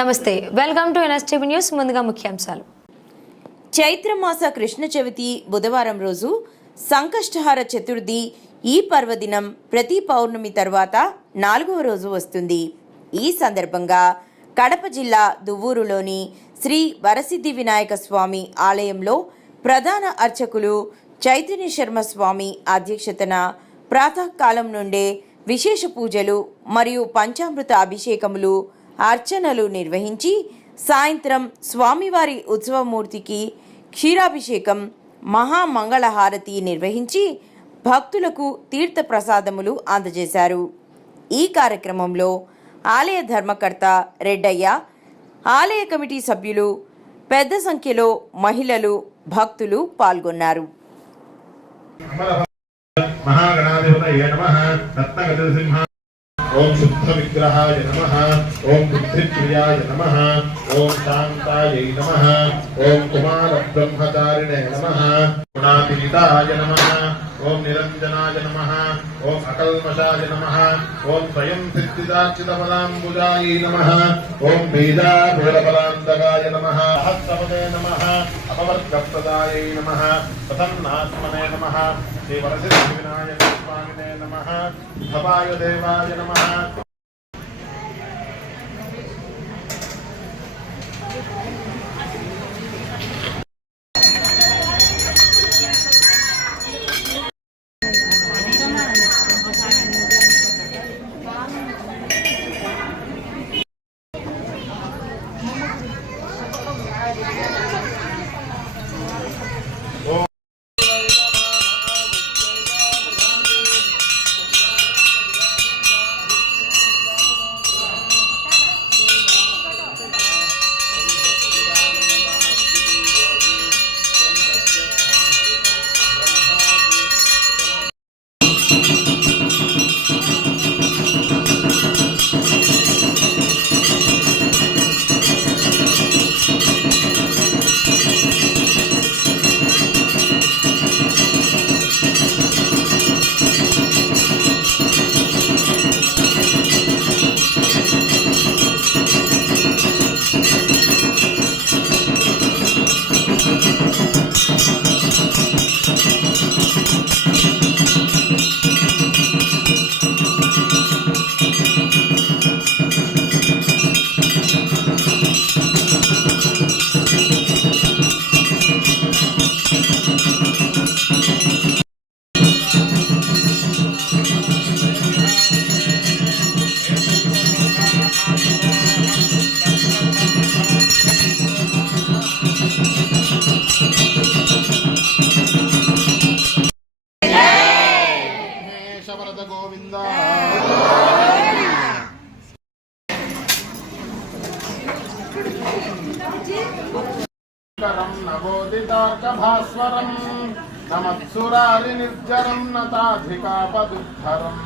నమస్తే, welcome to NSTV news. ముందుగా ముఖ్యాంశాలు. చైత్రమాస కృష్ణ చవితి బుధవారం రోజు సంకష్టహార చతుర్థి. ఈ పర్వదినం ప్రతి పౌర్ణమి తర్వాత 4వ రోజు వస్తుంది. ఈ సందర్భంగా కడప జిల్లా దువ్వూరులోని శ్రీ వరసిద్ధి వినాయక స్వామి ఆలయంలో ప్రధాన అర్చకులు చైతన్య శర్మ స్వామి అధ్యక్షతన ప్రాతకాలం నుండే విశేష పూజలు మరియు పంచామృత అభిషేకములు, అర్చనలు నిర్వహించి సాయంత్రం స్వామివారి ఉత్సవమూర్తికి క్షీరాభిషేకం, మహామంగళహారతి నిర్వహించి భక్తులకు తీర్థ ప్రసాదములు అందజేశారు. ఈ కార్యక్రమంలో ఆలయ ధర్మకర్త రెడ్డయ్య, ఆలయ కమిటీ సభ్యులు, పెద్ద సంఖ్యలో మహిళలు, భక్తులు పాల్గొన్నారు. ओम शुद्ध विग्रहाय नमः, ओम बुद्धिप्रियाय नमः, ओम शांतायै नमः, ओम कुमार ब्रह्मचारिणे नमः, गुणातीताय नमः, ओम निरंजनाय नमः, ओम अकल्मषाय नमः, ओम स्वयं सिद्धिदार्चितपदाम्बुजाय नमः, ओम बीजाभूलबलान्तकाय नमः, सहस्रपदे नमः, अपवर्गप्रदायै नमः, प्रसन्नात्मने नमः, श्री वरसिद्धि विनायक स्वामिने नमः, भवाय देवाय नमः. गोविंद नवोदितार्कभास्वरं नमत्सुरारि निर्जरं नताधिकापदुद्धरम्